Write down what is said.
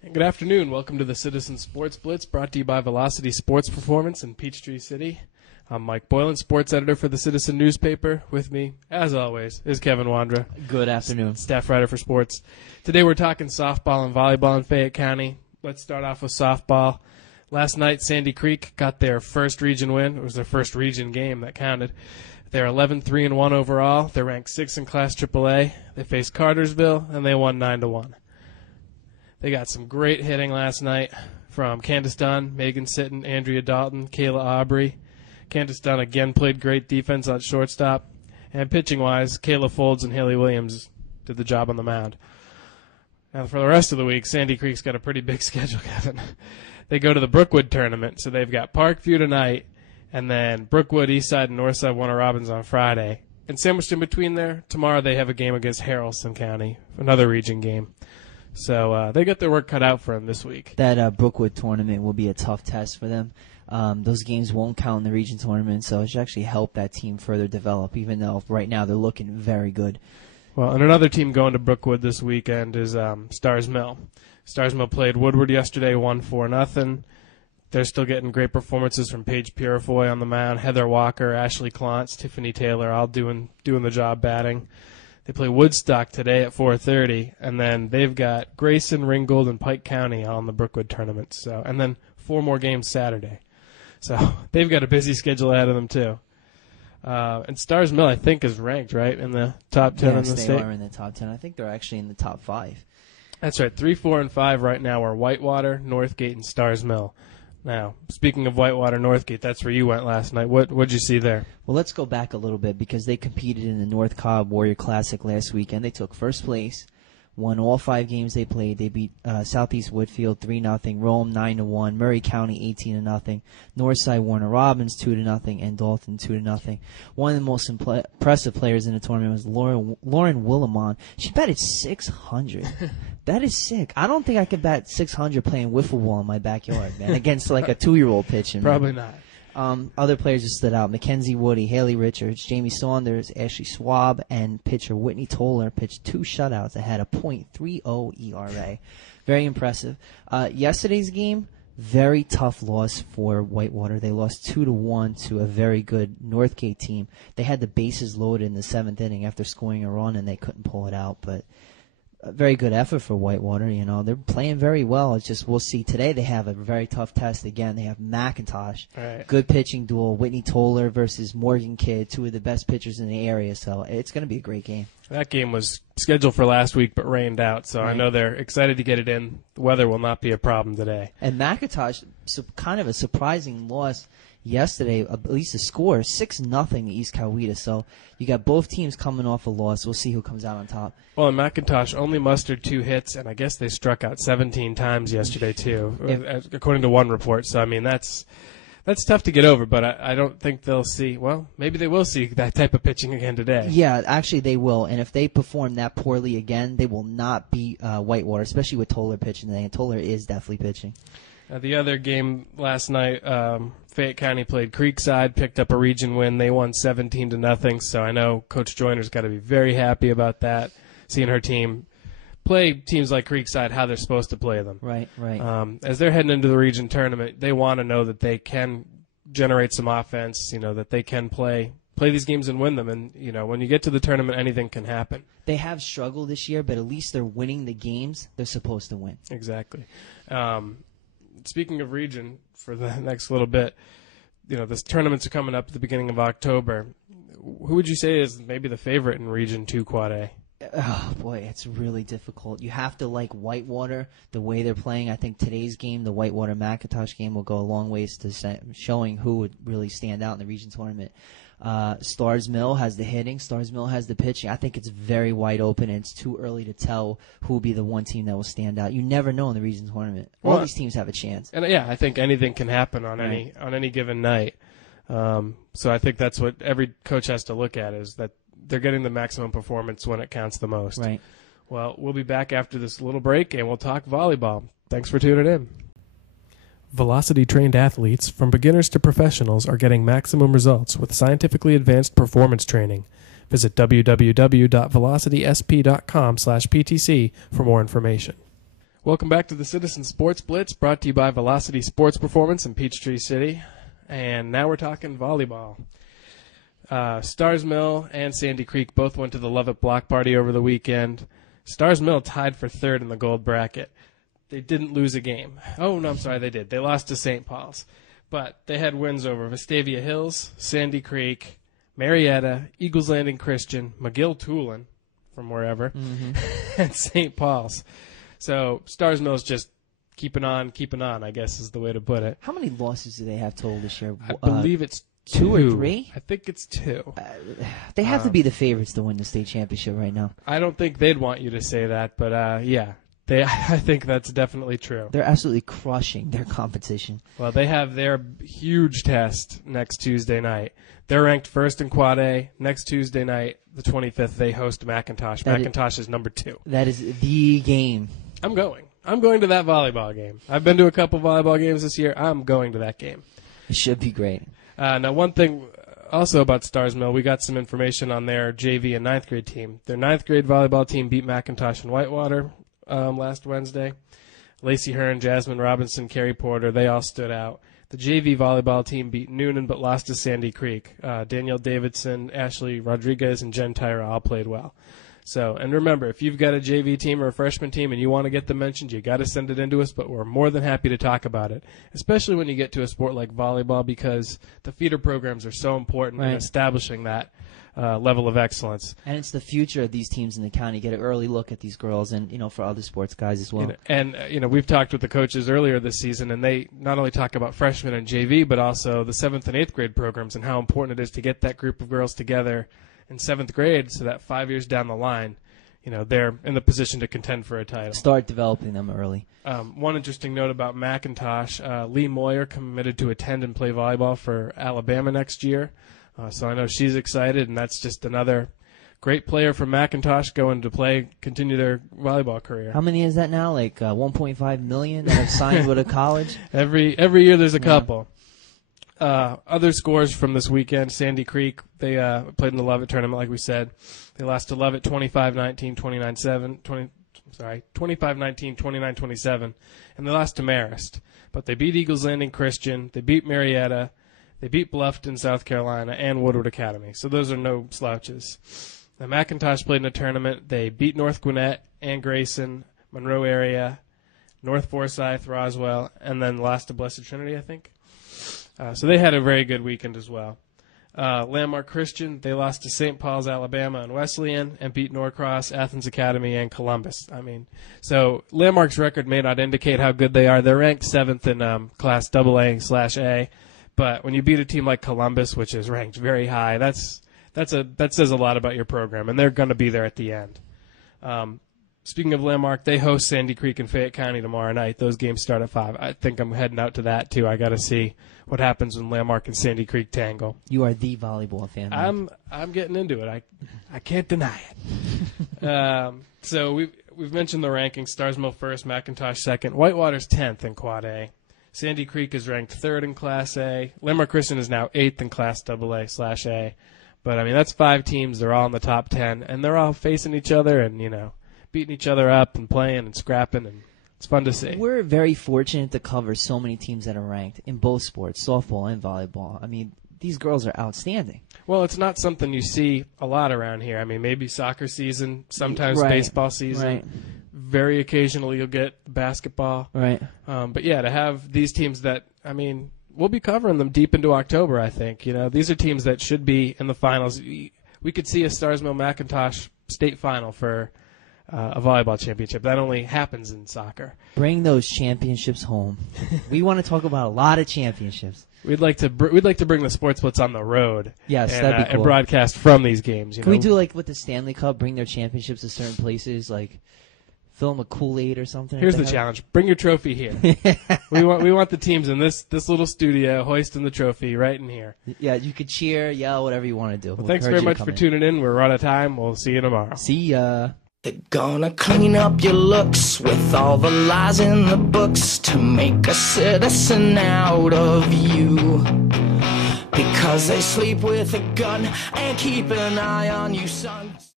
Good afternoon. Welcome to the Citizen Sports Blitz, brought to you by Velocity Sports Performance in Peachtree City. I'm Mike Boylan, sports editor for the Citizen newspaper. With me, as always, is Kevin Wandra. Good afternoon. Staff writer for sports. Today we're talking softball and volleyball in Fayette County. Let's start off with softball. Last night, Sandy Creek got their first region win. It was their first region game that counted. They're 11-3-1 overall. They're ranked 6th in Class AAA. They faced Cartersville, and they won 9-1. They got some great hitting last night from Candace Dunn, Megan Sitton, Andrea Dalton, Kayla Aubrey. Candace Dunn again played great defense on shortstop. And pitching-wise, Kayla Folds and Haley Williams did the job on the mound. Now for the rest of the week, Sandy Creek's got a pretty big schedule, Kevin. They go to the Brookwood tournament, so they've got Parkview tonight, and then Brookwood, Eastside, and Northside Warner Robins on Friday. And sandwiched in between there, tomorrow they have a game against Haralson County, another region game. So they got their work cut out for them this week. That Brookwood tournament will be a tough test for them. Those games won't count in the region tournament, so it should actually help that team further develop, even though right now they're looking very good. Well, and another team going to Brookwood this weekend is Stars Mill. Stars Mill played Woodward yesterday, won 4-0. They're still getting great performances from Paige Purifoy on the mound, Heather Walker, Ashley Klontz, Tiffany Taylor, all doing the job batting. They play Woodstock today at 4:30, and then they've got Grayson, Ringgold, and Pike County on the Brookwood tournament. So, and then 4 more games Saturday. So they've got a busy schedule ahead of them too. And Stars Mill, I think, is ranked right in the top 10 in the state. Yes, they are in the top 10. I think they're actually in the top 5. That's right. 3, 4, and 5 right now are Whitewater, Northgate, and Stars Mill. Now, speaking of Whitewater, Northgate, that's where you went last night. What'd you see there? Well, let's go back a little bit because they competed in the North Cobb Warrior Classic last weekend. They took first place, won all 5 games they played. They beat Southeast Woodfield 3-0, Rome 9-1, Murray County 18-0, Northside Warner Robins 2-0, and Dalton 2-0. One of the most impressive players in the tournament was Lauren Willimon. She batted 600. That is sick. I don't think I could bat 600 playing wiffle ball in my backyard, man, against like a 2-year-old pitching. Probably not. Other players that stood out: Mackenzie Woody, Haley Richards, Jamie Saunders, Ashley Schwab, and pitcher Whitney Toller pitched 2 shutouts that had a .30 ERA. Very impressive. Yesterday's game, very tough loss for Whitewater. They lost 2-1 to a very good Northgate team. They had the bases loaded in the 7th inning after scoring a run, and they couldn't pull it out, but a very good effort for Whitewater. You know, they're playing very well. It's just we'll see. Today they have a very tough test again. They have McIntosh, right. Good pitching duel. Whitney Toller versus Morgan Kidd, 2 of the best pitchers in the area. So it's going to be a great game. That game was scheduled for last week but rained out, so right. I know they're excited to get it in. The weather will not be a problem today. And McIntosh, kind of a surprising loss yesterday, at least the score, 6-0 to East Coweta. So you got both teams coming off a loss. We'll see who comes out on top. Well, and McIntosh only mustered 2 hits, and I guess they struck out 17 times yesterday too, according to one report. So I mean that's tough to get over, but I don't think they'll see. Well, maybe they will see that type of pitching again today. Yeah, actually they will. And if they perform that poorly again, they will not beat Whitewater, especially with Toller pitching today. And Toller is definitely pitching. The other game last night, Fayette County played Creekside, picked up a region win. They won 17-0. So I know Coach Joyner's got to be very happy about that, seeing her team play teams like Creekside how they're supposed to play them. Right. As they're heading into the region tournament, they want to know that they can generate some offense, you know, that they can play these games and win them. And, you know, when you get to the tournament, anything can happen. They have struggled this year, but at least they're winning the games they're supposed to win. Exactly. Speaking of region, for the next little bit, you know, this tournaments are coming up at the beginning of October. Who would you say is maybe the favorite in Region 2 Quad A? Oh, boy, it's really difficult. You have to like Whitewater, the way they're playing. I think today's game, the Whitewater-McIntosh game, will go a long ways to showing who would really stand out in the region tournament. Stars Mill has the hitting. Stars Mill has the pitching. I think it's very wide open, and it's too early to tell who will be the one team that will stand out. You never know in the region tournament. All these teams have a chance. And yeah, I think anything can happen on any given night. So I think that's what every coach has to look at, is that they're getting the maximum performance when it counts the most. Right. Well, we'll be back after this little break, and we'll talk volleyball. Thanks for tuning in. Velocity-trained athletes, from beginners to professionals, are getting maximum results with scientifically advanced performance training. Visit www.velocitysp.com/PTC for more information. Welcome back to the Citizen Sports Blitz, brought to you by Velocity Sports Performance in Peachtree City. And now we're talking volleyball. Stars Mill and Sandy Creek both went to the Lovett Block Party over the weekend. Stars Mill tied for third in the gold bracket. They didn't lose a game. Oh, no, I'm sorry, they did. They lost to St. Paul's. But they had wins over Vestavia Hills, Sandy Creek, Marietta, Eagles Landing Christian, McGill-Tulane, from wherever, and St. Paul's. So Stars Mill's just keeping on, I guess is the way to put it. How many losses do they have total this year? I believe it's two or three? I think it's two. They have to be the favorites to win the state championship right now. I don't think they'd want you to say that, but yeah. I think that's definitely true. They're absolutely crushing their competition. Well, they have their huge test next Tuesday night. They're ranked first in Quad A. Next Tuesday night, the 25th, they host McIntosh. McIntosh is number 2. That is the game. I'm going to that volleyball game. I've been to a couple volleyball games this year. I'm going to that game. It should be great. Now, one thing also about Stars Mill, we got some information on their JV and 9th grade team. Their 9th grade volleyball team beat McIntosh and Whitewater last Wednesday. Lacey Hearn, Jasmine Robinson, Carrie Porter, they all stood out. The JV volleyball team beat Noonan but lost to Sandy Creek. Danielle Davidson, Ashley Rodriguez, and Jen Tyra all played well. So, and remember, if you've got a JV team or a freshman team and you want to get them mentioned, you got to send it in to us, but we're more than happy to talk about it, especially when you get to a sport like volleyball, because the feeder programs are so important in establishing that level of excellence. And it's the future of these teams in the county. Get an early look at these girls and, for other sports guys as well. And we've talked with the coaches earlier this season, and they not only talk about freshmen and JV, but also the 7th and 8th grade programs and how important it is to get that group of girls together in 7th grade so that 5 years down the line, they're in the position to contend for a title. Start developing them early. One interesting note about McIntosh, Lee Moyer committed to attend and play volleyball for Alabama next year. So I know she's excited, and that's just another great player from McIntosh going to continue their volleyball career. How many is that now? Like 1.5 million that have signed with a college? Every year there's a couple. Other scores from this weekend, Sandy Creek, they played in the Lovett tournament, like we said. They lost to Lovett 25-19, 25-19, 29-27, and they lost to Marist. But they beat Eagles Landing Christian, they beat Marietta, they beat Bluffton, South Carolina, and Woodward Academy. So those are no slouches. Now, McIntosh played in a tournament. They beat North Gwinnett and Grayson, Monroe area, North Forsyth, Roswell, and then lost to Blessed Trinity, I think. So they had a very good weekend as well. Landmark Christian, they lost to St. Paul's, Alabama, and Wesleyan, and beat Norcross, Athens Academy, and Columbus. So Landmark's record may not indicate how good they are. They're ranked 7th in Class AA/A. But when you beat a team like Columbus, which is ranked very high, that says a lot about your program, and they're going to be there at the end. Speaking of Landmark, they host Sandy Creek and Fayette County tomorrow night. Those games start at 5. I think I'm heading out to that, too. I got to see what happens when Landmark and Sandy Creek tangle. You are the volleyball fan. I'm getting into it. I can't deny it. So we've mentioned the rankings. Stars Mill first, McIntosh second. Whitewater's 10th in Quad A. Sandy Creek is ranked 3rd in Class A. Landmark Christian is now 8th in Class AA/A. But, that's 5 teams. They're all in the top 10, and they're all facing each other and, beating each other up and playing and scrapping, and it's fun to see. We're very fortunate to cover so many teams that are ranked in both sports, softball and volleyball. These girls are outstanding. Well, it's not something you see a lot around here. Maybe soccer season, sometimes baseball season. Right. Very occasionally you'll get basketball. Right. But yeah, to have these teams that, we'll be covering them deep into October, I think. These are teams that should be in the finals. We could see a Stars Mill McIntosh state final for a volleyball championship. That only happens in soccer. Bring those championships home. We want to talk about a lot of championships. We'd like to bring the Sports Blitz on the road. Yes, that'd be cool. And broadcast from these games. Can we do like with the Stanley Cup? Bring their championships to certain places, like fill them a Kool-Aid or something. Here's the challenge: bring your trophy here. we want the teams in this little studio hoisting the trophy right in here. Yeah, you could cheer, yell, whatever you want to do. Well, thanks very much for tuning in. We're out of time. We'll see you tomorrow. See ya. They're gonna clean up your looks with all the lies in the books to make a citizen out of you. Because they sleep with a gun and keep an eye on you, son.